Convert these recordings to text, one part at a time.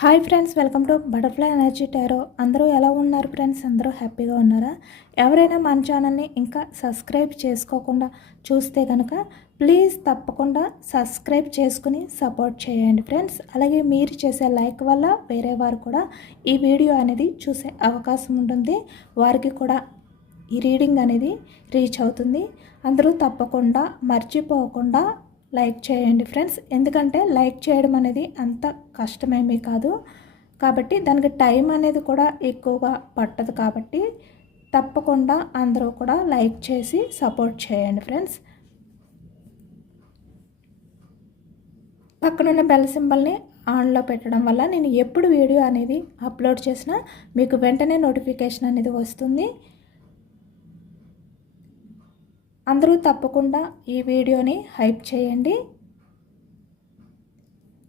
Hi friends welcome to butterfly energy tarot. అందరూ ఎలా ఉన్నారు ఫ్రెండ్స్? అందరూ హ్యాపీగా ఉన్నారా? ఎవరైనా మన ఛానల్ని ఇంకా సబ్స్క్రైబ్ చేసుకోకుండా చూస్తే కనుక ప్లీజ్ తప్పకుండా సబ్స్క్రైబ్ చేసుకుని సపోర్ట్ చేయండి ఫ్రెండ్స్. అలాగే మీరు చేసే లైక్ వల్ల వేరే వారు కూడా ఈ వీడియో అనేది చూసే అవకాశం ఉంటుంది. వారికి కూడా ఈ రీడింగ్ అనేది రీచ్ అవుతుంది. అందరూ తప్పకుండా మర్చిపోకుండా లైక్ చేయండి ఫ్రెండ్స్. ఎందుకంటే లైక్ చేయడం అనేది అంత కష్టమేమీ కాదు. కాబట్టి దానికి టైం అనేది కూడా ఎక్కువగా పట్టదు కాబట్టి తప్పకుండా అందరూ కూడా లైక్ చేసి సపోర్ట్ చేయండి ఫ్రెండ్స్. పక్కనున్న బెల్ సింబల్ని ఆన్లో పెట్టడం వల్ల నేను ఎప్పుడు వీడియో అనేది అప్లోడ్ చేసినా మీకు వెంటనే నోటిఫికేషన్ అనేది వస్తుంది. అందరూ తప్పకుండా ఈ వీడియోని హైప్ చేయండి.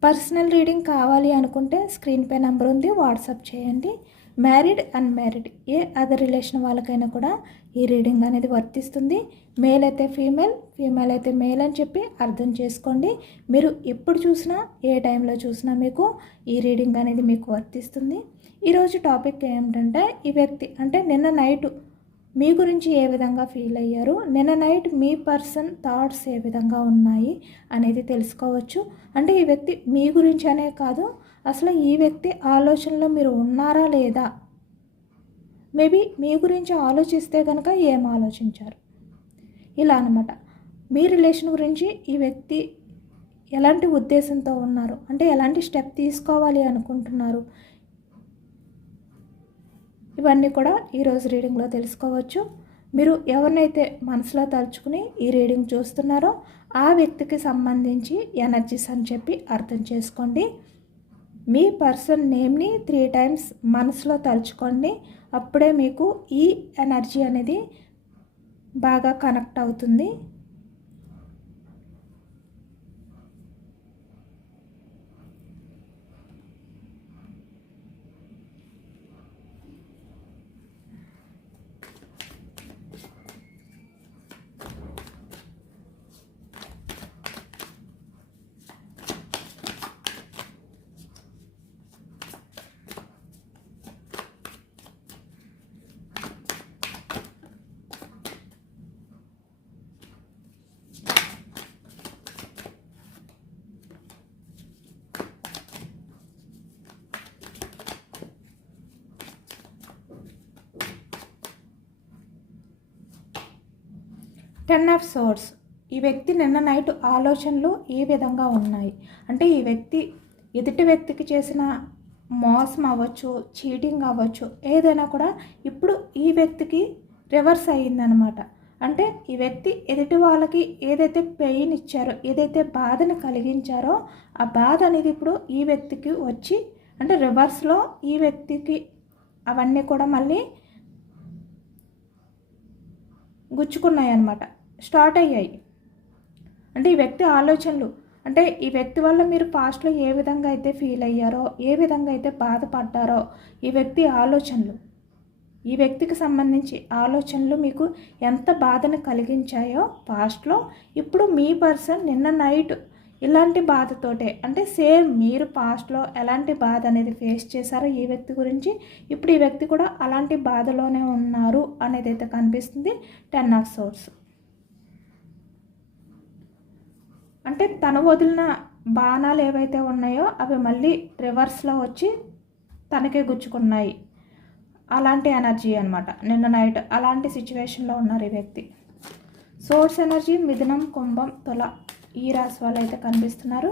పర్సనల్ రీడింగ్ కావాలి అనుకుంటే స్క్రీన్ పే నెంబర్ ఉంది వాట్సాప్ చేయండి. మ్యారీడ్ అన్మ్యారీడ్ ఏ అదర్ రిలేషన్ వాళ్ళకైనా కూడా ఈ రీడింగ్ అనేది వర్తిస్తుంది. మేల్ అయితే ఫీమేల్ ఫీమేల్ అయితే మేల్ అని చెప్పి అర్థం చేసుకోండి. మీరు ఎప్పుడు చూసినా ఏ టైంలో చూసినా మీకు ఈ రీడింగ్ అనేది మీకు వర్తిస్తుంది. ఈరోజు టాపిక్ ఏమిటంటే ఈ వ్యక్తి అంటే నిన్న నైటు మీ గురించి ఏ విధంగా ఫీల్ అయ్యారు? నిన్న నైట్ మీ పర్సన్ థాట్స్ ఏ విధంగా ఉన్నాయి అనేది తెలుసుకోవచ్చు. అంటే ఈ వ్యక్తి మీ గురించి అనే కాదు అసలు ఈ వ్యక్తి ఆలోచనలో మీరు ఉన్నారా లేదా? మేబీ మీ గురించి ఆలోచిస్తే కనుక ఏం ఆలోచించారు? ఇలా అనమాట మీ రిలేషన్ గురించి ఈ వ్యక్తి ఎలాంటి ఉద్దేశంతో ఉన్నారు? అంటే ఎలాంటి స్టెప్ తీసుకోవాలి అనుకుంటున్నారు? ఇవన్నీ కూడా ఈరోజు రీడింగ్లో తెలుసుకోవచ్చు. మీరు ఎవరినైతే మనసులో తలుచుకుని ఈ రీడింగ్ చూస్తున్నారో ఆ వ్యక్తికి సంబంధించి ఎనర్జీస్ అని చెప్పి అర్థం చేసుకోండి. మీ పర్సన్ నేమ్ని త్రీ టైమ్స్ మనసులో తలుచుకోండి. అప్పుడే మీకు ఈ ఎనర్జీ అనేది బాగా కనెక్ట్ అవుతుంది. Ten of swords. ఈ వ్యక్తి నిన్న నైట్ ఆలోచనలు ఏ విధంగా ఉన్నాయి? అంటే ఈ వ్యక్తి ఎదుటి వ్యక్తికి చేసిన మోసం అవ్వచ్చు చీటింగ్ అవ్వచ్చు ఏదైనా కూడా ఇప్పుడు ఈ వ్యక్తికి రివర్స్ అయ్యిందనమాట. అంటే ఈ వ్యక్తి ఎదుటి వాళ్ళకి ఏదైతే పెయిన్ ఇచ్చారో ఏదైతే బాధను కలిగించారో ఆ బాధ అనేది ఇప్పుడు ఈ వ్యక్తికి వచ్చి అంటే రివర్స్లో ఈ వ్యక్తికి అవన్నీ కూడా మళ్ళీ గుచ్చుకున్నాయి అన్నమాట స్టార్ట్ అయ్యాయి. అంటే ఈ వ్యక్తి ఆలోచనలు అంటే ఈ వ్యక్తి వల్ల మీరు పాస్ట్లో ఏ విధంగా అయితే ఫీల్ అయ్యారో ఏ విధంగా అయితే బాధపడ్డారో ఈ వ్యక్తి ఆలోచనలు ఈ వ్యక్తికి సంబంధించి ఆలోచనలు మీకు ఎంత బాధను కలిగించాయో పాస్ట్లో ఇప్పుడు మీ పర్సన్ నిన్న నైట్ ఇలాంటి బాధతోటే అంటే సేమ్ మీరు పాస్ట్లో ఎలాంటి బాధ అనేది ఫేస్ చేశారో ఈ వ్యక్తి గురించి ఇప్పుడు ఈ వ్యక్తి కూడా అలాంటి బాధలోనే ఉన్నారు అనేది అయితే కనిపిస్తుంది. టెన్ ఆఫ్ సోర్స్ అంటే తను వదిలిన బాణాలు ఏవైతే ఉన్నాయో అవి మళ్ళీ రివర్స్లో వచ్చి తనకే గుచ్చుకున్నాయి. అలాంటి ఎనర్జీ అనమాట నిన్న నైట్ అలాంటి సిచ్యువేషన్లో ఉన్నారు ఈ వ్యక్తి. సోర్స్ ఎనర్జీ మిథునం కుంభం తుల ఈ రాశి వాళ్ళు అయితే కనిపిస్తున్నారు.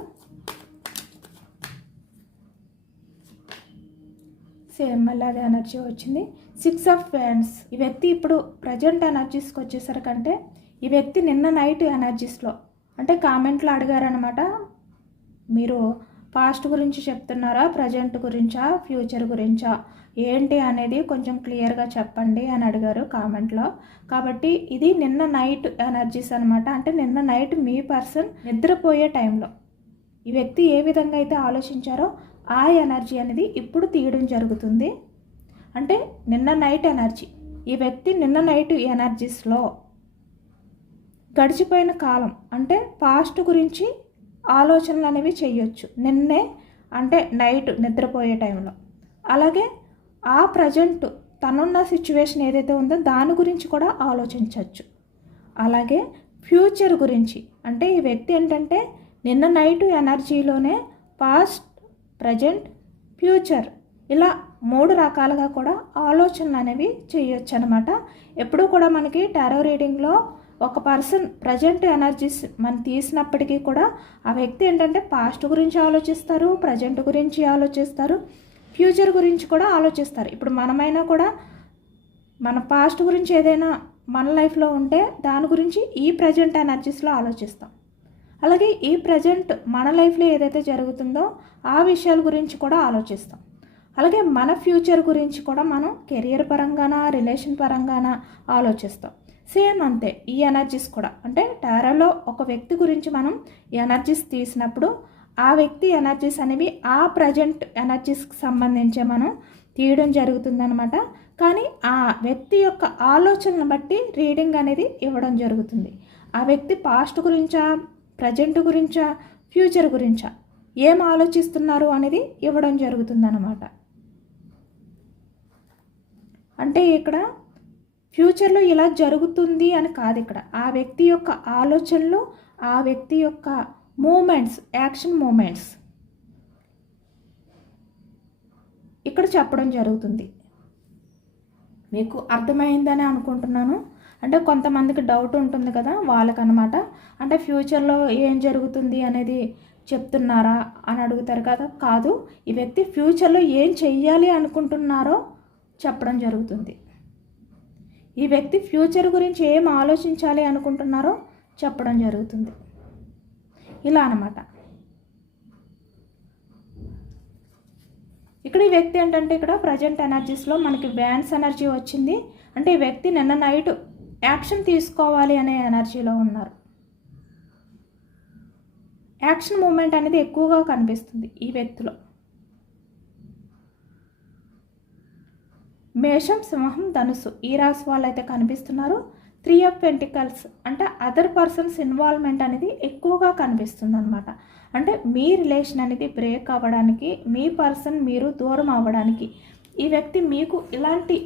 సేమ్ మళ్ళీ అదే ఎనర్జీ వచ్చింది. సిక్స్ ఆఫ్ ఫ్యాన్స్ ఈ వ్యక్తి ఇప్పుడు ప్రజెంట్ ఎనర్జీస్కి వచ్చేసరికంటే ఈ వ్యక్తి నిన్న నైట్ ఎనర్జీస్లో అంటే కామెంట్లో అడిగారనమాట మీరు పాస్ట్ గురించి చెప్తున్నారా ప్రజెంట్ గురించా ఫ్యూచర్ గురించా? ఏంటి అనేది కొంచెం క్లియర్గా చెప్పండి అని అడిగారు కామెంట్లో. కాబట్టి ఇది నిన్న నైట్ ఎనర్జీస్ అనమాట అంటే నిన్న నైట్ మీ పర్సన్ నిద్రపోయే టైంలో ఈ వ్యక్తి ఏ విధంగా అయితే ఆలోచించారో ఆ ఎనర్జీ అనేది ఇప్పుడు తీయడం జరుగుతుంది. అంటే నిన్న నైట్ ఎనర్జీ. ఈ వ్యక్తి నిన్న నైట్ ఎనర్జీస్లో గడిచిపోయిన కాలం. అంటే పాస్ట్ గురించి ఆలోచనలు అనేవి చేయొచ్చు నిన్నే అంటే నైట్ నిద్రపోయే టైంలో. అలాగే ఆ ప్రజెంట్ తనున్న సిచ్యువేషన్ ఏదైతే ఉందో దాని గురించి కూడా ఆలోచించవచ్చు అలాగే ఫ్యూచర్ గురించి. అంటే ఈ వ్యక్తి ఏంటంటే నిన్న నైట్ ఎనర్జీలోనే పాస్ట్ ప్రజెంట్ ఫ్యూచర్ ఇలా మూడు రకాలుగా కూడా ఆలోచనలు అనేవి చేయొచ్చు అనమాట ఎప్పుడూ కూడా మనకి టారో రీడింగ్లో ఒక పర్సన్ ప్రజెంట్ ఎనర్జీస్ మనం తీసినప్పటికీ కూడా ఆ వ్యక్తి ఏంటంటే పాస్ట్ గురించి ఆలోచిస్తారు ప్రజెంట్ గురించి ఆలోచిస్తారు ఫ్యూచర్ గురించి కూడా ఆలోచిస్తారు. ఇప్పుడు మనమైనా కూడా మన పాస్ట్ గురించి ఏదైనా మన లైఫ్లో ఉంటే దాని గురించి ఈ ప్రజెంట్ ఎనర్జీస్లో ఆలోచిస్తాం. అలాగే ఈ ప్రజెంట్ మన లైఫ్లో ఏదైతే జరుగుతుందో ఆ విషయాల గురించి కూడా ఆలోచిస్తాం. అలాగే మన ఫ్యూచర్ గురించి కూడా మనం కెరియర్ పరంగానా రిలేషన్ పరంగాన ఆలోచిస్తాం. సేమ్ అంతే ఈ ఎనర్జీస్ కూడా. అంటే టారాలో ఒక వ్యక్తి గురించి మనం ఎనర్జీస్ తీసినప్పుడు ఆ వ్యక్తి ఎనర్జీస్ అనేవి ఆ ప్రజెంట్ ఎనర్జీస్కి సంబంధించే మనం తీయడం జరుగుతుందనమాట కానీ ఆ వ్యక్తి యొక్క ఆలోచనను బట్టి రీడింగ్ అనేది ఇవ్వడం జరుగుతుంది. ఆ వ్యక్తి పాస్ట్ గురించా ప్రజెంట్ గురించా ఫ్యూచర్ గురించా ఏం ఆలోచిస్తున్నారు అనేది ఇవ్వడం జరుగుతుందన్నమాట. అంటే ఇక్కడ ఫ్యూచర్లో ఇలా జరుగుతుంది అని కాదు ఇక్కడ. ఆ వ్యక్తి యొక్క ఆలోచనలు ఆ వ్యక్తి యొక్క మూమెంట్స్ యాక్షన్ మూమెంట్స్ ఇక్కడ చెప్పడం జరుగుతుంది. మీకు అర్థమైందని అనుకుంటున్నాను. అంటే కొంతమందికి డౌట్ ఉంటుంది కదా వాళ్ళకనమాట అంటే ఫ్యూచర్లో ఏం జరుగుతుంది అనేది చెప్తున్నారా అని అడుగుతారు కదా? కాదు. ఈ వ్యక్తి ఫ్యూచర్లో ఏం చెయ్యాలి అనుకుంటున్నారో చెప్పడం జరుగుతుంది. ఈ వ్యక్తి ఫ్యూచర్ గురించి ఏం ఆలోచించాలి అనుకుంటున్నారో చెప్పడం జరుగుతుంది. ఇలా అనమాట ఇక్కడ ఈ వ్యక్తి ఏంటంటే ఇక్కడ ప్రజెంట్ ఎనర్జీస్లో మనకి వ్యాన్స్ ఎనర్జీ వచ్చింది. అంటే ఈ వ్యక్తి నిన్న నైట్ యాక్షన్ తీసుకోవాలి అనే ఎనర్జీలో ఉన్నారు. యాక్షన్ మూమెంట్ అనేది ఎక్కువగా కనిపిస్తుంది ఈ వ్యక్తిలో. మేషం సింహం ధనుసు ఈ రాశి వాళ్ళు అయితే కనిపిస్తున్నారు. త్రీ ఆఫ్ పెంటికల్స్ అంటే అదర్ పర్సన్స్ ఇన్వాల్వ్మెంట్ అనేది ఎక్కువగా కనిపిస్తుంది అనమాట అంటే మీ రిలేషన్ అనేది బ్రేక్ అవ్వడానికి మీ పర్సన్ మీరు దూరం అవ్వడానికి ఈ వ్యక్తి మీకు ఇలాంటి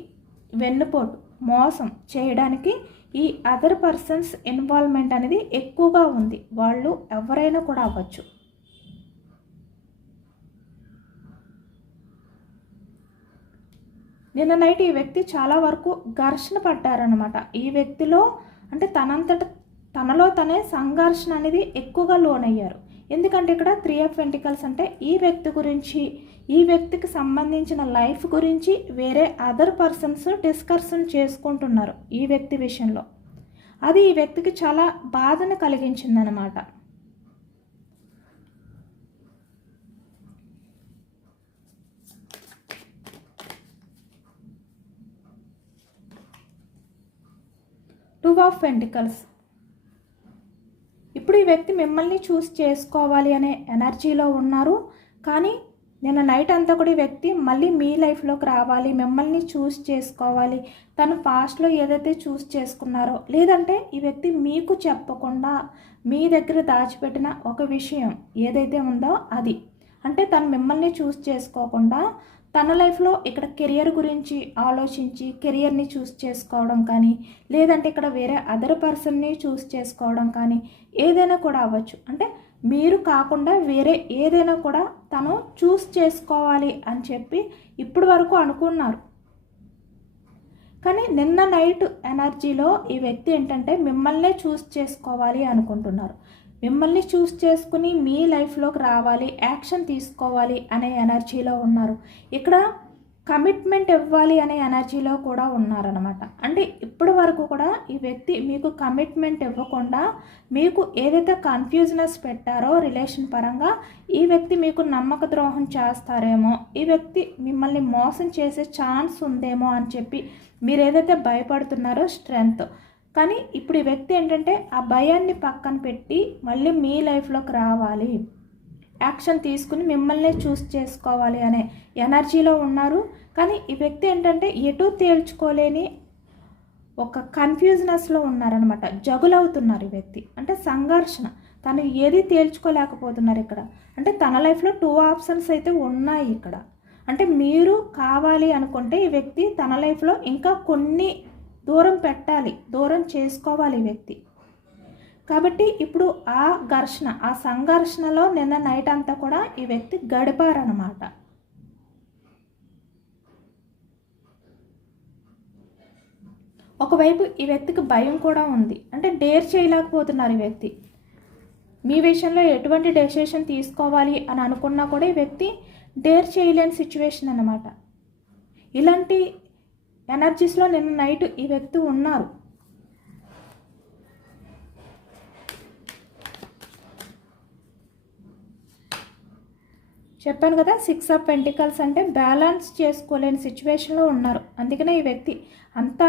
వెన్నుపోటు మోసం చేయడానికి ఈ అదర్ పర్సన్స్ ఇన్వాల్వ్మెంట్ అనేది ఎక్కువగా ఉంది. వాళ్ళు ఎవరైనా కూడా అవ్వచ్చు. నిన్న నైట్ ఈ వ్యక్తి చాలా వరకు ఘర్షణ పడ్డారనమాట ఈ వ్యక్తిలో అంటే తనంతట తనలో తనే సంఘర్షణ అనేది ఎక్కువగా లోనయ్యారు. ఎందుకంటే ఇక్కడ త్రీ ఆఫ్ వెంటికల్స్ అంటే ఈ వ్యక్తి గురించి ఈ వ్యక్తికి సంబంధించిన లైఫ్ గురించి వేరే అదర్ పర్సన్స్ డిస్కర్షన్ చేసుకుంటున్నారు ఈ వ్యక్తి విషయంలో. అది ఈ వ్యక్తికి చాలా బాధను కలిగించిందనమాట టూ ఆఫ్ పెంటికల్స్ ఇప్పుడు ఈ వ్యక్తి మిమ్మల్ని చూస్ చేసుకోవాలి అనే ఎనర్జీలో ఉన్నారు. కానీ నిన్న నైట్ అంతా కూడా ఈ వ్యక్తి మళ్ళీ మీ లైఫ్లోకి రావాలి మిమ్మల్ని చూస్ చేసుకోవాలి. తను పాస్ట్లో ఏదైతే చూస్ చేసుకున్నారో లేదంటే ఈ వ్యక్తి మీకు చెప్పకుండా మీ దగ్గర దాచిపెట్టిన ఒక విషయం ఏదైతే ఉందో అది. అంటే తను మిమ్మల్ని చూస్ చేసుకోకుండా తన లైఫ్లో ఇక్కడ కెరియర్ గురించి ఆలోచించి కెరియర్ని చూస్ చేసుకోవడం కానీ లేదంటే ఇక్కడ వేరే అదర్ పర్సన్ని చూస్ చేసుకోవడం కానీ ఏదైనా కూడా అవ్వచ్చు. అంటే మీరు కాకుండా వేరే ఏదైనా కూడా తను చూస్ చేసుకోవాలి అని చెప్పి ఇప్పటి వరకు అనుకున్నారు. కానీ నిన్న నైట్ ఎనర్జీలో ఈ వ్యక్తి ఏంటంటే మిమ్మల్నే చూస్ చేసుకోవాలి అనుకుంటున్నారు. మిమ్మల్ని చూస్ చేసుకుని మీ లైఫ్లోకి రావాలి యాక్షన్ తీసుకోవాలి అనే ఎనర్జీలో ఉన్నారు. ఇక్కడ కమిట్మెంట్ ఇవ్వాలి అనే ఎనర్జీలో కూడా ఉన్నారనమాట అంటే ఇప్పటి వరకు కూడా ఈ వ్యక్తి మీకు కమిట్మెంట్ ఇవ్వకుండా మీకు ఏదైతే కన్ఫ్యూజనెస్ పెట్టారో రిలేషన్ పరంగా ఈ వ్యక్తి మీకు నమ్మక ద్రోహం చేస్తారేమో ఈ వ్యక్తి మిమ్మల్ని మోసం చేసే ఛాన్స్ ఉందేమో అని చెప్పి మీరు ఏదైతే భయపడుతున్నారో స్ట్రెంగ్త్ కానీ ఇప్పుడు ఈ వ్యక్తి ఏంటంటే ఆ భయాన్ని పక్కన పెట్టి మళ్ళీ మీ లైఫ్లోకి రావాలి. యాక్షన్ తీసుకుని మిమ్మల్నే చూస్ చేసుకోవాలి అనే ఎనర్జీలో ఉన్నారు. కానీ ఈ వ్యక్తి ఏంటంటే ఎటు తేల్చుకోలేని ఒక కన్ఫ్యూజ్నెస్లో ఉన్నారనమాట. జగులవుతున్నారు ఈ వ్యక్తి. అంటే సంఘర్షణ. తను ఏది తేల్చుకోలేకపోతున్నారు ఇక్కడ. అంటే తన లైఫ్లో టూ ఆప్షన్స్ అయితే ఉన్నాయి ఇక్కడ. అంటే మీరు కావాలి అనుకుంటే ఈ వ్యక్తి తన లైఫ్లో ఇంకా కొన్ని దూరం పెట్టాలి దూరం చేసుకోవాలి ఈ వ్యక్తి. కాబట్టి ఇప్పుడు ఆ ఘర్షణ ఆ సంఘర్షణలో నిన్న నైట్ అంతా కూడా ఈ వ్యక్తి గడిపారనమాట ఒకవైపు ఈ వ్యక్తికి భయం కూడా ఉంది. అంటే డేర్ చేయలేకపోతున్నారు ఈ వ్యక్తి. మీ విషయంలో ఎటువంటి డెసిషన్ తీసుకోవాలి అని అనుకున్నా కూడా ఈ వ్యక్తి డేర్ చేయలేని సిచ్యువేషన్ అనమాట ఇలాంటి ఎనర్జీస్లో నిన్న నైట్ ఈ వ్యక్తి ఉన్నారు. చెప్పాను కదా సిక్స్ ఆఫ్ పెంటికల్స్ అంటే బ్యాలెన్స్ చేసుకోలేని సిచ్యువేషన్లో ఉన్నారు. అందుకనే ఈ వ్యక్తి అంత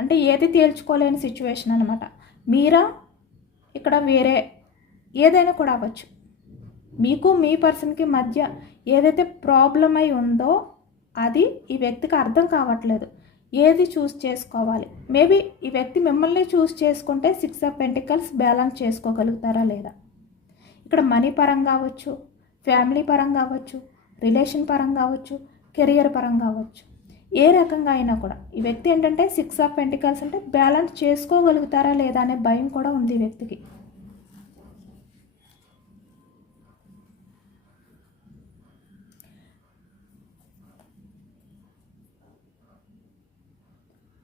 అంటే ఏది తేల్చుకోలేని సిచ్యువేషన్ అనమాట మీరా? ఇక్కడ వేరే ఏదైనా కూడా అవ్వచ్చు. మీకు మీ పర్సన్కి మధ్య ఏదైతే ప్రాబ్లం అయి ఉందో అది ఈ వ్యక్తికి అర్థం కావట్లేదు. ఏది చూస్ చేసుకోవాలి? మేబీ ఈ వ్యక్తి మిమ్మల్ని చూస్ చేసుకుంటే సిక్స్ ఆఫ్ పెంటికల్స్ బ్యాలెన్స్ చేసుకోగలుగుతారా లేదా? ఇక్కడ మనీ పరంగా అవ్వచ్చు ఫ్యామిలీ పరంగా అవ్వచ్చు రిలేషన్ పరంగా అవ్వచ్చు కెరియర్ పరంగా అవ్వచ్చు ఏ రకంగా అయినా కూడా ఈ వ్యక్తి ఏంటంటే సిక్స్ ఆఫ్ పెంటికల్స్ అంటే బ్యాలెన్స్ చేసుకోగలుగుతారా లేదా అనే భయం కూడా ఉంది ఈ వ్యక్తికి.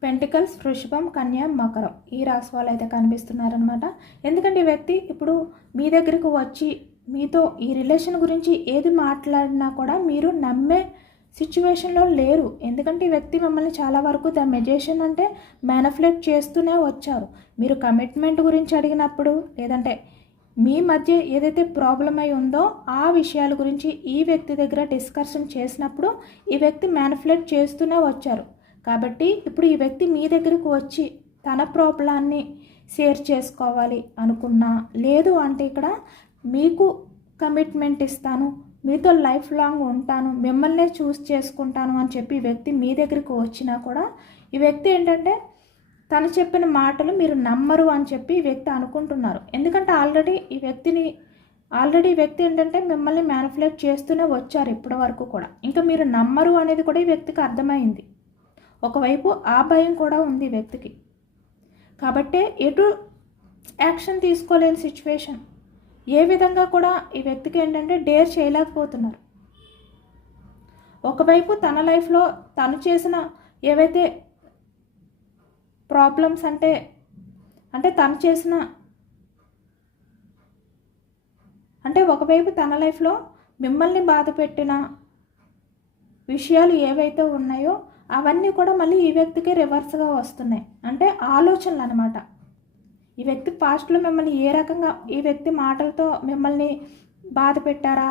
పెంటికల్స్ వృషభం కన్యా మకరం ఈ రాశి వాళ్ళు అయితే కనిపిస్తున్నారనమాట ఎందుకంటే ఈ వ్యక్తి ఇప్పుడు మీ దగ్గరకు వచ్చి మీతో ఈ రిలేషన్ గురించి ఏది మాట్లాడినా కూడా మీరు నమ్మే సిచ్యువేషన్లో లేరు. ఎందుకంటే ఈ వ్యక్తి మిమ్మల్ని చాలా వరకు ద మెజేషన్ అంటే మేనఫ్లెక్ట్ చేస్తూనే వచ్చారు. మీరు కమిట్మెంట్ గురించి అడిగినప్పుడు లేదంటే మీ మధ్య ఏదైతే ప్రాబ్లం అయి ఉందో ఆ విషయాల గురించి ఈ వ్యక్తి దగ్గర డిస్కషన్ చేసినప్పుడు ఈ వ్యక్తి మేనిఫ్లేట్ చేస్తూనే వచ్చారు. కాబట్టి ఇప్పుడు ఈ వ్యక్తి మీ దగ్గరకు వచ్చి తన ప్రాబ్లాన్ని షేర్ చేసుకోవాలి అనుకున్నా లేదు అంటే ఇక్కడ మీకు కమిట్మెంట్ ఇస్తాను మీతో లైఫ్ లాంగ్ ఉంటాను మిమ్మల్నే చూస్ చేసుకుంటాను అని చెప్పి వ్యక్తి మీ దగ్గరికి వచ్చినా కూడా ఈ వ్యక్తి ఏంటంటే తను చెప్పిన మాటలు మీరు నమ్మరు అని చెప్పి ఈ వ్యక్తి అనుకుంటున్నారు. ఎందుకంటే ఆల్రెడీ ఈ వ్యక్తిని ఆల్రెడీ ఈ వ్యక్తి ఏంటంటే మిమ్మల్ని మ్యానిపులేట్ చేస్తూనే వచ్చారు ఇప్పటి వరకు కూడా. ఇంకా మీరు నమ్మరు అనేది కూడా ఈ వ్యక్తికి అర్థమైంది. ఒకవైపు ఆ భయం కూడా ఉంది వ్యక్తికి. కాబట్టి ఎటు యాక్షన్ తీసుకోలేని సిచ్యువేషన్. ఏ విధంగా కూడా ఈ వ్యక్తికి ఏంటంటే డేర్ చేయలేకపోతున్నారు. ఒకవైపు తన లైఫ్లో తను చేసిన ఏవైతే ప్రాబ్లమ్స్ అంటే అంటే తను చేసిన అంటే ఒకవైపు తన లైఫ్లో మిమ్మల్ని బాధ పెట్టిన విషయాలు ఏవైతే ఉన్నాయో అవన్నీ కూడా మళ్ళీ ఈ వ్యక్తికి రివర్స్గా వస్తున్నాయి. అంటే ఆలోచనలు అనమాట ఈ వ్యక్తి పాస్ట్లో మిమ్మల్ని ఏ రకంగా ఈ వ్యక్తి మాటలతో మిమ్మల్ని బాధ పెట్టారా?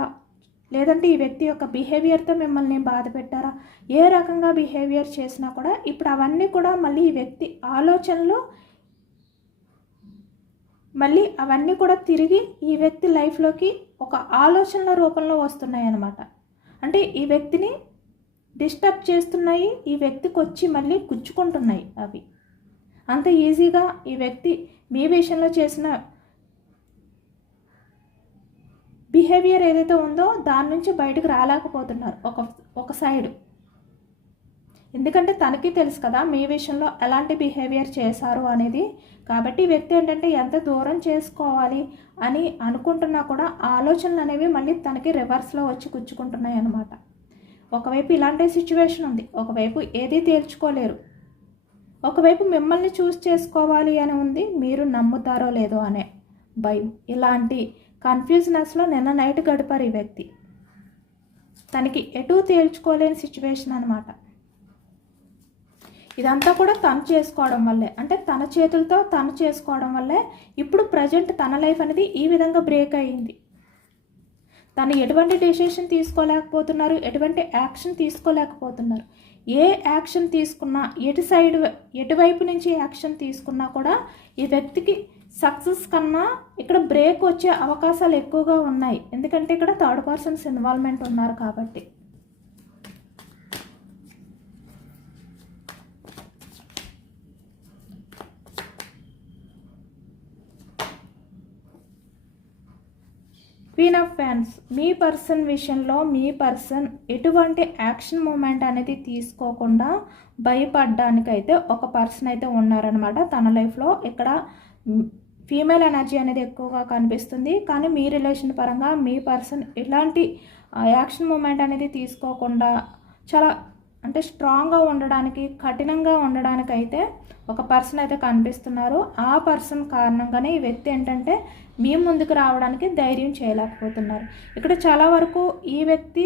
లేదంటే ఈ వ్యక్తి యొక్క బిహేవియర్తో మిమ్మల్ని బాధ పెట్టారా? ఏ రకంగా బిహేవియర్ చేసినా కూడా ఇప్పుడు అవన్నీ కూడా మళ్ళీ ఈ వ్యక్తి ఆలోచనలు మళ్ళీ అవన్నీ కూడా తిరిగి ఈ వ్యక్తి లైఫ్లోకి ఒక ఆలోచనల రూపంలో వస్తున్నాయి అన్నమాట అంటే ఈ వ్యక్తిని డిస్టర్బ్ చేస్తున్నాయి ఈ వ్యక్తికి వచ్చి మళ్ళీ గుచ్చుకుంటున్నాయి అవి. అంత ఈజీగా ఈ వ్యక్తి మీ విషయంలో చేసిన బిహేవియర్ ఏదైతే ఉందో దాని నుంచి బయటకు రాలేకపోతున్నారు ఒక ఒక సైడ్. ఎందుకంటే తనకి తెలుసు కదా మీ విషయంలో ఎలాంటి బిహేవియర్ చేశారు అనేది. కాబట్టి వ్యక్తి ఏంటంటే ఎంత దూరం చేసుకోవాలి అని అనుకుంటున్నా కూడా ఆలోచనలు అనేవి మళ్ళీ తనకి రివర్స్లో వచ్చి గుచ్చుకుంటున్నాయి అన్నమాట ఒకవైపు ఇలాంటి సిచ్యువేషన్ ఉంది ఒకవైపు ఏదీ తేల్చుకోలేరు. ఒకవైపు మిమ్మల్ని చూస్ చేసుకోవాలి అని ఉంది మీరు నమ్ముతారో లేదో అనే భయం. ఇలాంటి కన్ఫ్యూజనెస్లో నిన్న నైట్ గడిపారు ఈ వ్యక్తి. తనకి ఎటు తేల్చుకోలేని సిచ్యువేషన్ అనమాట ఇదంతా కూడా తను చేసుకోవడం వల్లే. అంటే తన చేతులతో తను చేసుకోవడం వల్లే ఇప్పుడు ప్రజెంట్ తన లైఫ్ అనేది ఈ విధంగా బ్రేక్ అయ్యింది తను ఎటువంటి డెసిషన్ తీసుకోలేకపోతున్నారు ఎటువంటి యాక్షన్ తీసుకోలేకపోతున్నారు. ఏ యాక్షన్ తీసుకున్నా ఎటు సైడ్ ఎటువైపు నుంచి యాక్షన్ తీసుకున్నా కూడా ఈ వ్యక్తికి సక్సెస్ కన్నా ఇక్కడ బ్రేక్ వచ్చే అవకాశాలు ఎక్కువగా ఉన్నాయి. ఎందుకంటే ఇక్కడ థర్డ్ పర్సన్స్ ఇన్వాల్వ్మెంట్ ఉన్నారు కాబట్టి. క్వీన్ ఆఫ్ ఫ్యాన్స్ మీ పర్సన్ విషయంలో మీ పర్సన్ ఎటువంటి యాక్షన్ మూమెంట్ అనేది తీసుకోకుండా భయపడడానికైతే ఒక పర్సన్ అయితే ఉన్నారనమాట తన లైఫ్లో ఇక్కడ ఫీమేల్ ఎనర్జీ అనేది ఎక్కువగా కనిపిస్తుంది. కానీ మీ రిలేషన్ పరంగా మీ పర్సన్ ఎలాంటి యాక్షన్ మూమెంట్ అనేది తీసుకోకుండా చాలా అంటే స్ట్రాంగ్గా ఉండడానికి కఠినంగా ఉండడానికి అయితే ఒక పర్సన్ అయితే కనిపిస్తున్నారు. ఆ పర్సన్ కారణంగానే ఈ వ్యక్తి ఏంటంటే మీ ముందుకు రావడానికి ధైర్యం చేయలేకపోతున్నారు. ఇక్కడ చాలా వరకు ఈ వ్యక్తి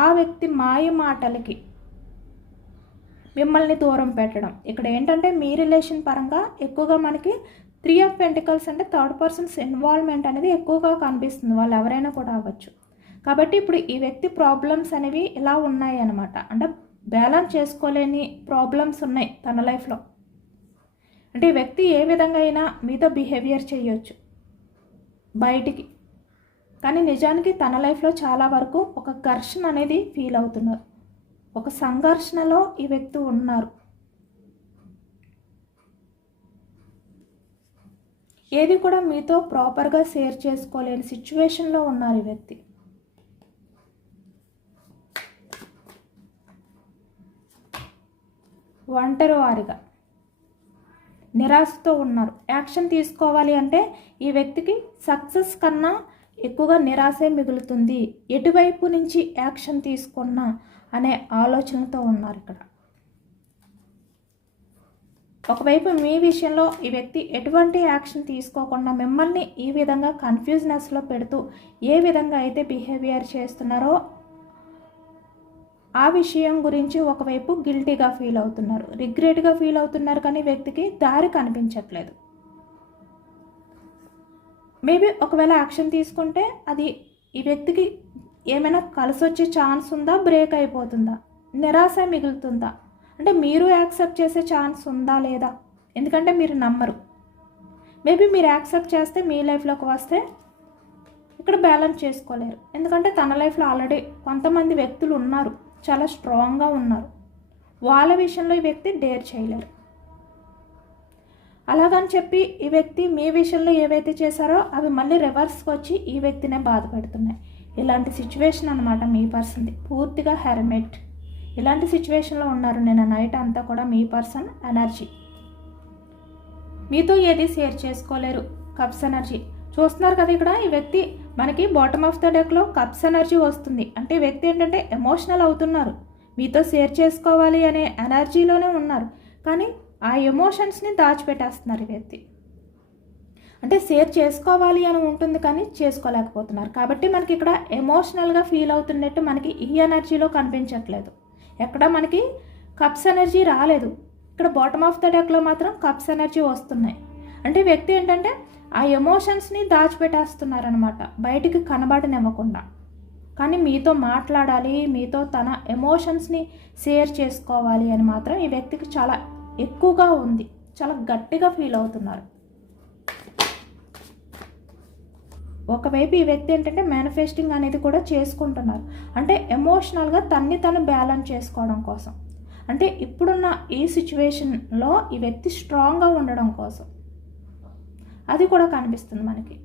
ఆ వ్యక్తి మాయ మాటలకి మిమ్మల్ని దూరం పెట్టడం. ఇక్కడ ఏంటంటే మీ రిలేషన్ పరంగా ఎక్కువగా మనకి త్రీ ఆఫ్ పెంటికల్స్ అంటే థర్డ్ పర్సన్స్ ఇన్వాల్వ్మెంట్ అనేది ఎక్కువగా కనిపిస్తుంది. వాళ్ళు ఎవరైనా కూడా అవ్వచ్చు. కాబట్టి ఇప్పుడు ఈ వ్యక్తి ప్రాబ్లమ్స్ అనేవి ఇలా ఉన్నాయి అనమాట అంటే బ్యాలెన్స్ చేసుకోలేని ప్రాబ్లమ్స్ ఉన్నాయి తన లైఫ్లో అంటే వ్యక్తి ఏ విధంగా అయినా మీతో బిహేవియర్ చేయొచ్చు బయటికి. కానీ నిజానికి తన లైఫ్లో చాలా వరకు ఒక ఘర్షణ అనేది ఫీల్ అవుతున్నారు. ఒక సంఘర్షణలో ఈ వ్యక్తి ఉన్నారు. ఏది కూడా మీతో ప్రాపర్గా షేర్ చేసుకోలేని సిచ్యువేషన్లో ఉన్నారు ఈ వ్యక్తి. ఒంటరి వారిగా నిరాశతో ఉన్నారు. యాక్షన్ తీసుకోవాలి అంటే ఈ వ్యక్తికి సక్సెస్ కన్నా ఎక్కువగా నిరాశే మిగులుతుంది. ఎటువైపు నుంచి యాక్షన్ తీసుకున్నా అనే ఆలోచనతో ఉన్నారు ఇక్కడ. ఒకవైపు మీ విషయంలో ఈ వ్యక్తి ఎటువంటి యాక్షన్ తీసుకోకుండా మిమ్మల్ని ఈ విధంగా కన్ఫ్యూజ్నెస్లో పెడుతూ ఏ విధంగా అయితే బిహేవియర్ చేస్తున్నారో ఆ విషయం గురించి ఒకవైపు గిల్టీగా ఫీల్ అవుతున్నారు. రిగ్రెట్గా ఫీల్ అవుతున్నారు కానీ వ్యక్తికి దారి కనిపించట్లేదు. మేబీ ఒకవేళ యాక్షన్ తీసుకుంటే అది ఈ వ్యక్తికి ఏమైనా కలిసి వచ్చే ఛాన్స్ ఉందా? బ్రేక్ అయిపోతుందా? నిరాశ మిగులుతుందా? అంటే మీరు యాక్సెప్ట్ చేసే ఛాన్స్ ఉందా లేదా? ఎందుకంటే మీరు నమ్మరు. మేబీ మీరు యాక్సెప్ట్ చేస్తే మీ లైఫ్లోకి వస్తే ఇక్కడ బ్యాలెన్స్ చేసుకోలేరు. ఎందుకంటే తన లైఫ్లో ఆల్రెడీ కొంతమంది వ్యక్తులు ఉన్నారు. చాలా స్ట్రాంగ్గా ఉన్నారు. వాళ్ళ విషయంలో ఈ వ్యక్తి డేర్ చేయలేరు. అలాగని చెప్పి ఈ వ్యక్తి మీ విషయంలో ఏవైతే చేశారో అవి మళ్ళీ రివర్స్కి వచ్చి ఈ వ్యక్తినే బాధ పెడుతున్నాయి. ఇలాంటి సిచ్యువేషన్ అనమాట మీ పర్సన్ది. పూర్తిగా హెర్మెట్. ఇలాంటి సిచ్యువేషన్లో ఉన్నారు నేను నైట్ అంతా కూడా మీ పర్సన్ ఎనర్జీ. మీతో ఏది షేర్ చేసుకోలేరు. Cups energy. చూస్తున్నారు కదా ఇక్కడ ఈ వ్యక్తి మనకి బాటమ్ ఆఫ్ ద డెక్లో కప్స్ ఎనర్జీ వస్తుంది. అంటే వ్యక్తి ఏంటంటే ఎమోషనల్ అవుతున్నారు. మీతో షేర్ చేసుకోవాలి అనే ఎనర్జీలోనే ఉన్నారు. కానీ ఆ ఎమోషన్స్ని దాచిపెట్టేస్తున్నారు ఈ వ్యక్తి. అంటే షేర్ చేసుకోవాలి అని ఉంటుంది కానీ చేసుకోలేకపోతున్నారు. కాబట్టి మనకి ఇక్కడ ఎమోషనల్గా ఫీల్ అవుతున్నట్టు మనకి ఈ ఎనర్జీలో కనిపించట్లేదు. ఎక్కడ మనకి కప్స్ ఎనర్జీ రాలేదు. ఇక్కడ బాటమ్ ఆఫ్ ద డెక్లో మాత్రం కప్స్ ఎనర్జీ వస్తున్నాయి. అంటే వ్యక్తి ఏంటంటే ఆ ఎమోషన్స్ని దాచిపెట్టేస్తున్నారనమాట బయటికి కనబడనివ్వకుండా. కానీ మీతో మాట్లాడాలి మీతో తన ఎమోషన్స్ని షేర్ చేసుకోవాలి అని మాత్రం ఈ వ్యక్తికి చాలా ఎక్కువగా ఉంది. చాలా గట్టిగా ఫీల్ అవుతున్నారు. ఒకవైపు ఈ వ్యక్తి ఏంటంటే మేనిఫెస్టింగ్ అనేది కూడా చేసుకుంటున్నారు. అంటే ఎమోషనల్గా తన్ని తను బ్యాలెన్స్ చేసుకోవడం కోసం. అంటే ఇప్పుడున్న ఈ సిచ్యువేషన్లో ఈ వ్యక్తి స్ట్రాంగ్గా ఉండడం కోసం. అది కూడా కనిపిస్తుంది మనకి.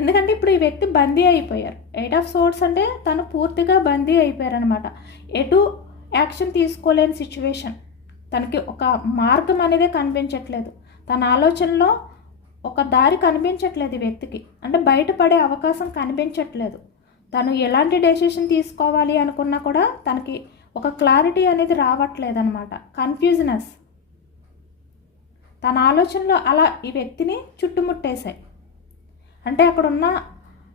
ఎందుకంటే ఇప్పుడు ఈ వ్యక్తి బందీ అయిపోయారు. ఎయిట్ ఆఫ్ సోర్స్ అంటే తను పూర్తిగా బందీ అయిపోయారు అనమాట ఎటు యాక్షన్ తీసుకోలేని సిచ్యువేషన్. తనకి ఒక మార్గం అనేది కనిపించట్లేదు. తన ఆలోచనలో ఒక దారి కనిపించట్లేదు ఈ వ్యక్తికి. అంటే బయటపడే అవకాశం కనిపించట్లేదు. తను ఎలాంటి డెసిషన్ తీసుకోవాలి అనుకున్నా కూడా తనకి ఒక క్లారిటీ అనేది రావట్లేదు అనమాట కన్ఫ్యూజనెస్ తన ఆలోచనలో అలా ఈ వ్యక్తిని చుట్టుముట్టేశాయి. అంటే అక్కడున్న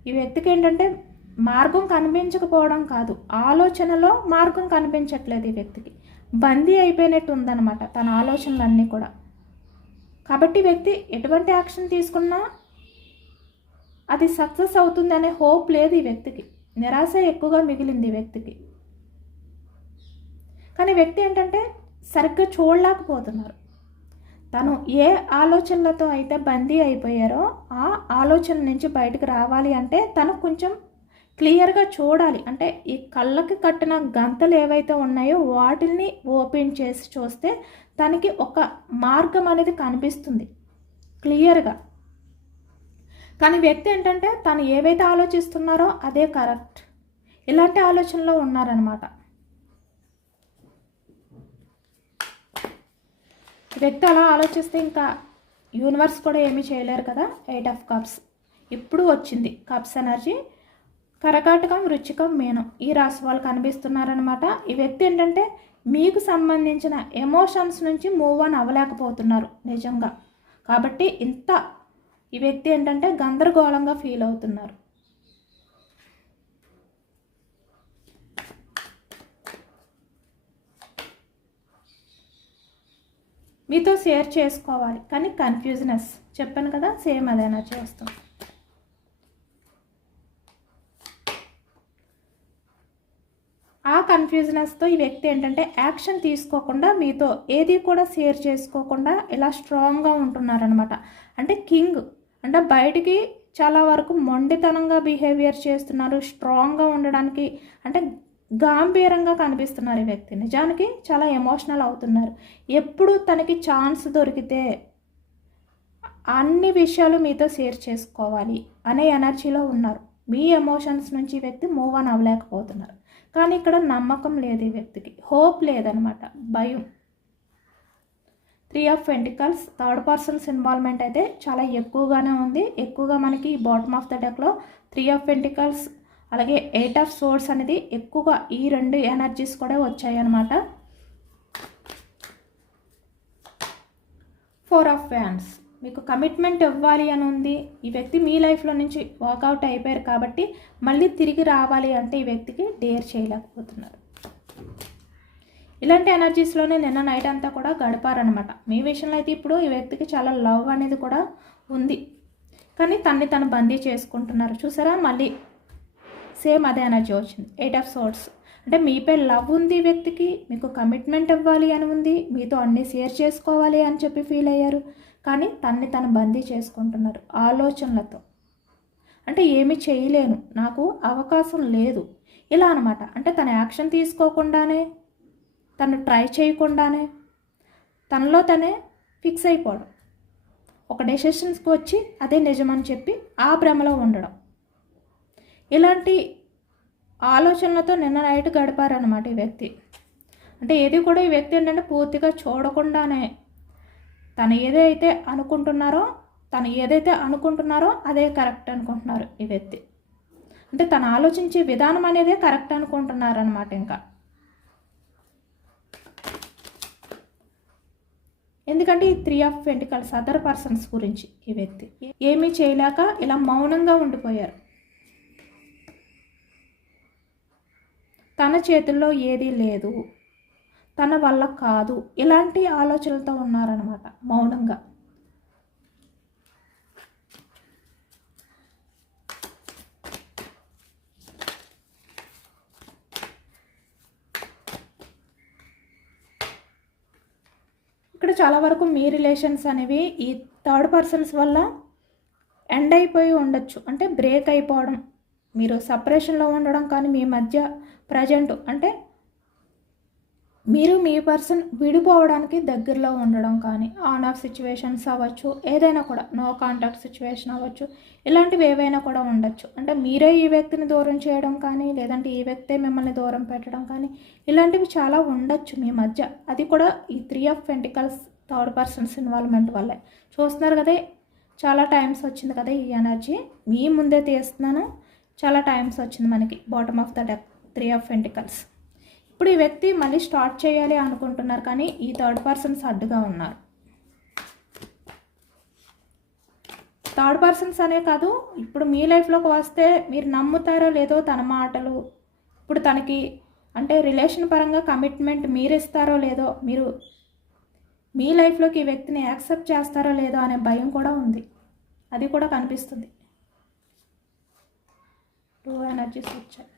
ఈ వ్యక్తికి ఏంటంటే మార్గం కనిపించకపోవడం కాదు ఆలోచనలో మార్గం కనిపించట్లేదు ఈ వ్యక్తికి. బందీ అయిపోయినట్టు ఉందన్నమాట తన ఆలోచనలన్నీ కూడా. కాబట్టి వ్యక్తి ఎటువంటి యాక్షన్ తీసుకున్నా అది సక్సెస్ అవుతుంది అనే హోప్ లేదు ఈ వ్యక్తికి. నిరాశ ఎక్కువగా మిగిలింది ఈ వ్యక్తికి. కానీ వ్యక్తి ఏంటంటే సరిగ్గా చూడలేకపోతున్నారు. తను ఏ ఆలోచనలతో అయితే బందీ అయిపోయారో ఆ ఆలోచన నుంచి బయటకు రావాలి అంటే తను కొంచెం క్లియర్గా చూడాలి. అంటే ఈ కళ్ళకి కట్టిన గంతలు ఏవైతే ఉన్నాయో వాటిని ఓపెన్ చేసి చూస్తే తనకి ఒక మార్గం అనేది కనిపిస్తుంది. క్లియర్గా. కానీ వ్యక్తి ఏంటంటే తను ఏవైతే ఆలోచిస్తున్నారో అదే కరెక్ట్. ఇలాంటి ఆలోచనలో ఉన్నారనమాట వ్యక్తి అలా ఆలోచిస్తే ఇంకా యూనివర్స్ కూడా ఏమీ చేయలేరు కదా? ఎయిట్ ఆఫ్ కప్స్ ఇప్పుడు వచ్చింది. కప్స్ ఎనర్జీ కరకాటకం రుచికం మేను. ఈ రాశి వాళ్ళు కనిపిస్తున్నారనమాట ఈ వ్యక్తి ఏంటంటే మీకు సంబంధించిన ఎమోషన్స్ నుంచి మూవ్ ఆన్ అవ్వలేకపోతున్నారు నిజంగా. కాబట్టి ఇంత ఈ వ్యక్తి ఏంటంటే గందరగోళంగా ఫీల్ అవుతున్నారు. మీతో షేర్ చేసుకోవాలి. కానీ కన్ఫ్యూజనెస్ చెప్పాను కదా సేమ్ అదేనా చేస్తాం. ఆ కన్ఫ్యూజనెస్తో ఈ వ్యక్తి ఏంటంటే యాక్షన్ తీసుకోకుండా మీతో ఏది కూడా షేర్ చేసుకోకుండా ఇలా స్ట్రాంగ్గా ఉంటున్నారనమాట. అంటే కింగ్ అంటే బయటికి చాలా వరకు మొండితనంగా బిహేవియర్ చేస్తున్నారు స్ట్రాంగ్గా ఉండడానికి. అంటే గాంభీరంగా కనిపిస్తున్నారు ఈ వ్యక్తి. నిజానికి చాలా ఎమోషనల్ అవుతున్నారు. ఎప్పుడు తనకి ఛాన్స్ దొరికితే అన్ని విషయాలు మీతో షేర్ చేసుకోవాలి అనే ఎనర్జీలో ఉన్నారు. మీ ఎమోషన్స్ నుంచి ఈ వ్యక్తి మూవ్ ఆన్ అవ్వలేకపోతున్నారు. కానీ ఇక్కడ నమ్మకం లేదు ఈ వ్యక్తికి. హోప్ లేదనమాట. భయం. Three of pentacles third persons involvement అయితే చాలా ఎక్కువగానే ఉంది. ఎక్కువగా మనకి బాటమ్ ఆఫ్ ద డెక్లో త్రీ ఆఫ్ పెంటికల్స్ అలాగే ఎయిట్ ఆఫ్ సోర్స్ అనేది ఎక్కువగా ఈ రెండు ఎనర్జీస్ కూడా వచ్చాయి అన్నమాట ఫోర్ ఆఫ్ ఫ్యాన్స్. మీకు కమిట్మెంట్ ఇవ్వాలి అని ఉంది. ఈ వ్యక్తి మీ లైఫ్లో నుంచి వాకౌట్ అయిపోయారు కాబట్టి మళ్ళీ తిరిగి రావాలి అంటే ఈ వ్యక్తికి డేర్ చేయలేకపోతున్నారు. ఇలాంటి ఎనర్జీస్లోనే నిన్న నైట్ అంతా కూడా గడిపారనమాట మీ విషయంలో అయితే ఇప్పుడు ఈ వ్యక్తికి చాలా లవ్ అనేది కూడా ఉంది. కానీ తన్ని తను బందీ చేసుకుంటున్నారు. చూసారా? మళ్ళీ సేమ్ అదే ఎనర్జీ వచ్చింది. ఎయిట్ ఆఫ్ సోర్ట్స్ అంటే మీపై లవ్ ఉంది వ్యక్తికి మీకు కమిట్మెంట్ ఇవ్వాలి అని ఉంది మీతో అన్నీ షేర్ చేసుకోవాలి అని చెప్పి ఫీల్ అయ్యారు. కానీ తన్ని తను బందీ చేసుకుంటున్నారు ఆలోచనలతో. అంటే ఏమి చేయలేను నాకు అవకాశం లేదు. ఇలా అనమాట అంటే తన యాక్షన్ తీసుకోకుండానే తను ట్రై చేయకుండానే తనలో తనే ఫిక్స్ అయిపోవడం. ఒక డెసిషన్స్కి వచ్చి అదే నిజమని చెప్పి ఆ భ్రమలో ఉండడం. ఇలాంటి ఆలోచనలతో నిన్న నైట్ గడిపారనమాట ఈ వ్యక్తి. అంటే ఏది కూడా ఈ వ్యక్తి ఏంటంటే పూర్తిగా చూడకుండానే తను ఏదైతే అనుకుంటున్నారో తను ఏదైతే అనుకుంటున్నారో అదే కరెక్ట్ అనుకుంటున్నారు ఈ వ్యక్తి. అంటే తను ఆలోచించే విధానం అనేదే కరెక్ట్ అనుకుంటున్నారనమాట ఇంకా. ఎందుకంటే ఈ three of pentacles other persons గురించి ఈ వ్యక్తి. ఏమీ చేయలేక ఇలా మౌనంగా ఉండిపోయారు. తన చేతుల్లో ఏదీ లేదు. తన వల్ల కాదు. ఇలాంటి ఆలోచనలతో ఉన్నారనమాట మౌనంగా. ఇక్కడ చాలా వరకు మీ రిలేషన్స్ అనేవి ఈ థర్డ్ పర్సన్స్ వల్ల ఎండ్ అయిపోయి ఉండొచ్చు. అంటే బ్రేక్ అయిపోవడం. మీరు సపరేషన్లో ఉండడం కానీ మీ మధ్య ప్రజెంట్. అంటే మీరు మీ పర్సన్ విడిపోవడానికి దగ్గరలో ఉండడం కానీ ఆన్ ఆఫ్ సిచ్యువేషన్స్ అవ్వచ్చు ఏదైనా కూడా నో కాంటాక్ట్ సిచ్యువేషన్ అవ్వచ్చు ఇలాంటివి ఏవైనా కూడా ఉండొచ్చు. అంటే మీరే ఈ వ్యక్తిని దూరం చేయడం కానీ లేదంటే ఈ వ్యక్తే మిమ్మల్ని దూరం పెట్టడం కానీ ఇలాంటివి చాలా ఉండొచ్చు మీ మధ్య. అది కూడా ఈ three of pentacles third persons involvement వల్లే. చూస్తున్నారు కదా చాలా టైమ్స్ వచ్చింది కదా ఈ ఎనర్జీ. మీ ముందే తీస్తున్నాను. చాలా టైమ్స్ వచ్చింది మనకి bottom of the deck three of pentacles ఇప్పుడు ఈ వ్యక్తి మళ్ళీ స్టార్ట్ చేయాలి అనుకుంటున్నారు కానీ ఈ థర్డ్ పర్సన్స్ అడ్డుగా ఉన్నారు. థర్డ్ పర్సన్స్ అనే కాదు ఇప్పుడు మీ లైఫ్లోకి వస్తే మీరు నమ్ముతారో లేదో తన మాటలు ఇప్పుడు తనకి అంటే రిలేషన్ పరంగా కమిట్మెంట్ మీరు ఇస్తారో లేదో మీరు మీ లైఫ్లోకి ఈ వ్యక్తిని యాక్సెప్ట్ చేస్తారో లేదో అనే భయం కూడా ఉంది. అది కూడా కనిపిస్తుంది. టూ ఎనర్జీస్ వచ్చాయి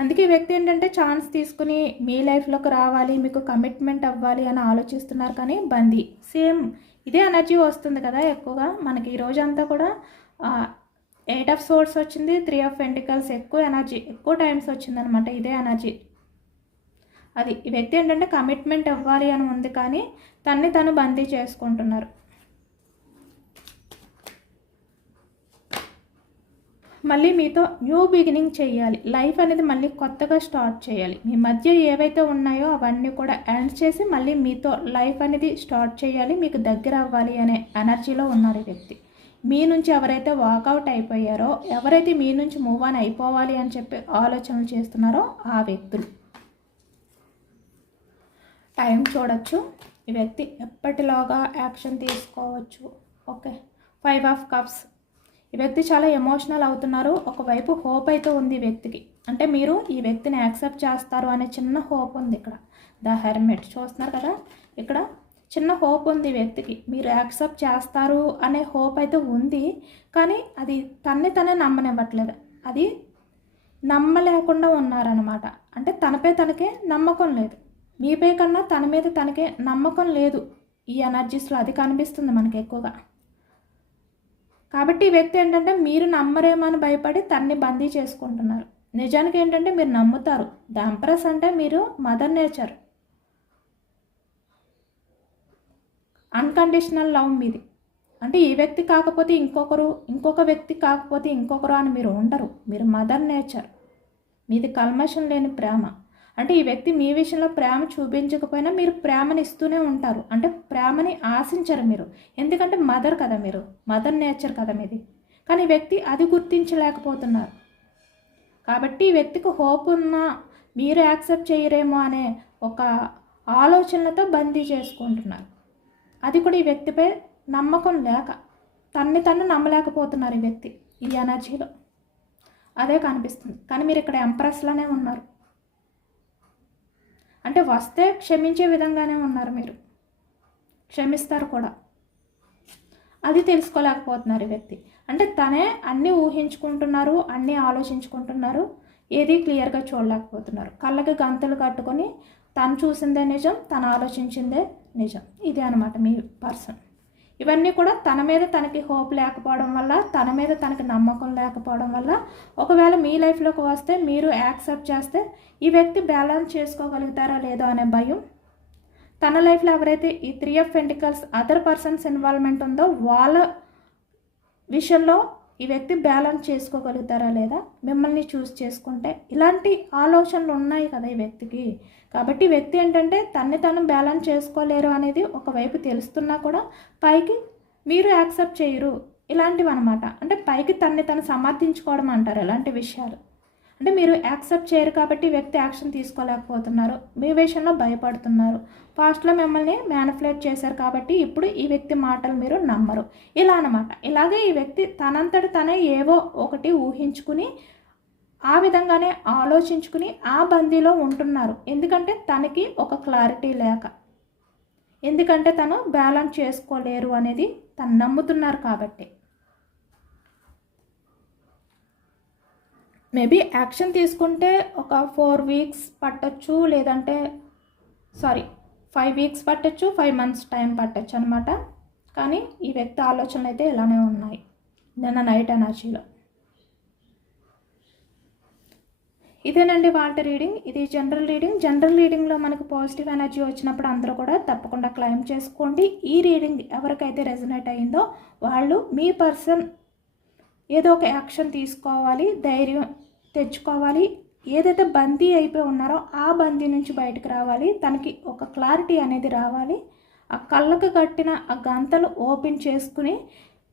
అందుకే ఈ వ్యక్తి ఏంటంటే ఛాన్స్ తీసుకుని మీ లైఫ్లోకి రావాలి మీకు కమిట్మెంట్ అవ్వాలి అని ఆలోచిస్తున్నారు కానీ బందీ. సేమ్ ఇదే ఎనర్జీ వస్తుంది కదా ఎక్కువగా. మనకి ఈ రోజంతా కూడా ఎయిట్ ఆఫ్ సోర్స్ వచ్చింది త్రీ ఆఫ్ వెంటికల్స్ ఎక్కువ ఎనర్జీ ఎక్కువ టైమ్స్ వచ్చిందనమాట ఇదే ఎనర్జీ అది ఈ వ్యక్తి ఏంటంటే కమిట్మెంట్ అవ్వాలి అని ఉంది కానీ తన్ని తను బందీ చేసుకుంటున్నారు. మళ్ళీ మీతో న్యూ బిగినింగ్ చేయాలి. లైఫ్ అనేది మళ్ళీ కొత్తగా స్టార్ట్ చేయాలి. మీ మధ్య ఏవైతే ఉన్నాయో అవన్నీ కూడా ఎండ్ చేసి మళ్ళీ మీతో లైఫ్ అనేది స్టార్ట్ చేయాలి. మీకు దగ్గర అవ్వాలి అనే ఎనర్జీలో ఉన్నారు ఈ వ్యక్తి. మీ నుంచి ఎవరైతే వాకౌట్ అయిపోయారో ఎవరైతే మీ నుంచి మూవ్ ఆన్ అయిపోవాలి అని చెప్పి ఆలోచనలు చేస్తున్నారో ఆ వ్యక్తులు. టైం చూడొచ్చు. ఈ వ్యక్తి ఎప్పటిలాగా యాక్షన్ తీసుకోవచ్చు. ఓకే. Five of cups. ఈ వ్యక్తి చాలా ఎమోషనల్ అవుతున్నారు. ఒకవైపు హోప్ అయితే ఉంది ఈ వ్యక్తికి. అంటే మీరు ఈ వ్యక్తిని యాక్సెప్ట్ చేస్తారు అనే చిన్న హోప్ ఉంది ఇక్కడ. ద హెర్మెట్ చూస్తున్నారు కదా? ఇక్కడ చిన్న హోప్ ఉంది వ్యక్తికి. మీరు యాక్సెప్ట్ చేస్తారు అనే హోప్ అయితే ఉంది కానీ అది తన్ని తనే నమ్మనివ్వట్లేదు. అది నమ్మలేకుండా ఉన్నారనమాట అంటే తనపై తనకే నమ్మకం లేదు. మీపై కన్నా తన మీద తనకే నమ్మకం లేదు. ఈ ఎనర్జీస్లో అది కనిపిస్తుంది మనకి ఎక్కువగా. కాబట్టి ఈ వ్యక్తి ఏంటంటే మీరు నమ్మరేమని భయపడి తన్ని బందీ చేసుకుంటున్నారు. నిజానికి ఏంటంటే మీరు నమ్ముతారు. ద ఎంప్రెస్ అంటే మీరు మదర్ నేచర్. అన్కండిషనల్ లవ్ మీది. అంటే ఈ వ్యక్తి కాకపోతే ఇంకొకరు ఇంకొక వ్యక్తి కాకపోతే ఇంకొకరు అని మీరు ఉండరు. మీరు మదర్ నేచర్. మీది కల్మషం లేని ప్రేమ. అంటే ఈ వ్యక్తి మీ విషయంలో ప్రేమ చూపించకపోయినా మీరు ప్రేమని ఇస్తూనే ఉంటారు. అంటే ప్రేమని ఆశించరు మీరు. ఎందుకంటే మదర్ కదా మీరు. మదర్ నేచర్ కదా మీది. కానీ వ్యక్తి అది గుర్తించలేకపోతున్నారు. కాబట్టి ఈ వ్యక్తికి హోప్ ఉన్నా మీరు యాక్సెప్ట్ చేయరేమో అనే ఒక ఆలోచనలతో బందీ చేసుకుంటున్నారు. అది కూడా ఈ వ్యక్తిపై నమ్మకం లేక తన్ని తను నమ్మలేకపోతున్నారు ఈ వ్యక్తి ఈ ఎనర్జీలో. అదే కనిపిస్తుంది. కానీ మీరు ఇక్కడ ఎంప్రెస్లోనే ఉన్నారు. అంటే వస్తే క్షమించే విధంగానే ఉన్నారు మీరు. క్షమిస్తారు కూడా. అది తెలుసుకోలేకపోతున్నారు ఈ వ్యక్తి. అంటే తనే అన్నీ ఊహించుకుంటున్నారు అన్నీ ఆలోచించుకుంటున్నారు ఏది క్లియర్గా చూడలేకపోతున్నారు. కళ్ళకి గంతలు కట్టుకొని తను చూసిందే నిజం తను ఆలోచించిందే నిజం. ఇదే అనమాట మీ పర్సన్. ఇవన్నీ కూడా తన మీద తనకి హోప్ లేకపోవడం వల్ల తన మీద తనకి నమ్మకం లేకపోవడం వల్ల ఒకవేళ మీ లైఫ్లోకి వస్తే మీరు యాక్సెప్ట్ చేస్తే ఈ వ్యక్తి బ్యాలెన్స్ చేసుకోగలుగుతారా లేదో అనే భయం. తన లైఫ్లో ఎవరైతే ఈ three of pentacles other persons involvement ఉందో వాళ్ళ విషయంలో ఈ వ్యక్తి బ్యాలెన్స్ చేసుకోగలుగుతారా లేదా? మిమ్మల్ని చూస్ చేసుకుంటే. ఇలాంటి ఆలోచనలు ఉన్నాయి కదా ఈ వ్యక్తికి. కాబట్టి వ్యక్తి ఏంటంటే తన్ని తను బ్యాలెన్స్ చేసుకోలేరు అనేది ఒకవైపు తెలుస్తున్నా కూడా పైకి మీరు యాక్సెప్ట్ చేయరు. ఇలాంటివి అనమాట అంటే పైకి తన్ని తను సమర్థించుకోవడం అంటారు ఇలాంటి విషయాలు. అంటే మీరు యాక్సెప్ట్ చేయరు కాబట్టి వ్యక్తి యాక్షన్ తీసుకోలేకపోతున్నారు. మీ విషయంలో భయపడుతున్నారు. పాస్ట్లో మిమ్మల్ని మ్యానిపులేట్ చేశారు కాబట్టి ఇప్పుడు ఈ వ్యక్తి మాటలు మీరు నమ్మరు. ఇలా అనమాట ఇలాగే ఈ వ్యక్తి తనంతట తనే ఏవో ఒకటి ఊహించుకుని ఆ విధంగానే ఆలోచించుకుని ఆ బందీలో ఉంటున్నారు. ఎందుకంటే తనకి ఒక క్లారిటీ లేక. ఎందుకంటే తను బ్యాలెన్స్ చేసుకోలేరు అనేది తను నమ్ముతున్నారు కాబట్టి. మేబీ యాక్షన్ తీసుకుంటే ఒక ఫోర్ వీక్స్ పట్టచ్చు లేదంటే సారీ ఫైవ్ వీక్స్ పట్టచ్చు ఫైవ్ మంత్స్ టైం పట్టచ్చు అనమాట కానీ ఈ వ్యక్తి ఆలోచనలు అయితే ఇలానే ఉన్నాయి. నిన్న నైట్ ఎనర్జీలో ఇదేనండి వాళ్ళ రీడింగ్. ఇది జనరల్ రీడింగ్. జనరల్ రీడింగ్లో మనకు పాజిటివ్ ఎనర్జీ వచ్చినప్పుడు అందరూ కూడా తప్పకుండా క్లైమ్ చేసుకోండి. ఈ రీడింగ్ ఎవరికైతే రెజనేట్ అయిందో వాళ్ళు మీ పర్సన్ ఏదో ఒక యాక్షన్ తీసుకోవాలి ధైర్యం తెచ్చుకోవాలి. ఏదైతే బందీ అయిపోయి ఉన్నారో ఆ బందీ నుంచి బయటకు రావాలి. తనకి ఒక క్లారిటీ అనేది రావాలి. ఆ కళ్ళకు కట్టిన ఆ గంతలు ఓపెన్ చేసుకుని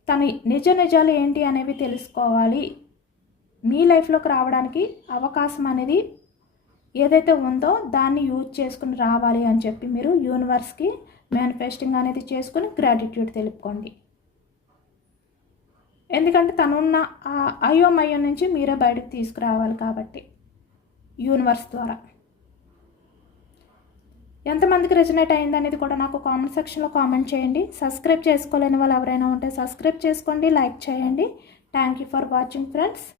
తన నిజ నిజాలు ఏంటి అనేవి తెలుసుకోవాలి. మీ లైఫ్లోకి రావడానికి అవకాశం అనేది ఏదైతే ఉందో దాన్ని యూజ్ చేసుకుని రావాలి అని చెప్పి మీరు యూనివర్స్కి మేనిఫెస్టింగ్ అనేది చేసుకుని గ్రాటిట్యూడ్ తెలుపుకోండి. ఎందుకంటే తనున్న ఆ అయోమయం నుంచి మీరే బయటకు తీసుకురావాలి కాబట్టి యూనివర్స్ ద్వారా. ఎంతమందికి రెజనేట్ అయింది అనేది కూడా నాకు కామెంట్ సెక్షన్లో కామెంట్ చేయండి. సబ్స్క్రైబ్ చేసుకోలేని వాళ్ళు ఎవరైనా ఉంటే సబ్స్క్రైబ్ చేసుకోండి లైక్ చేయండి. Thank you for watching friends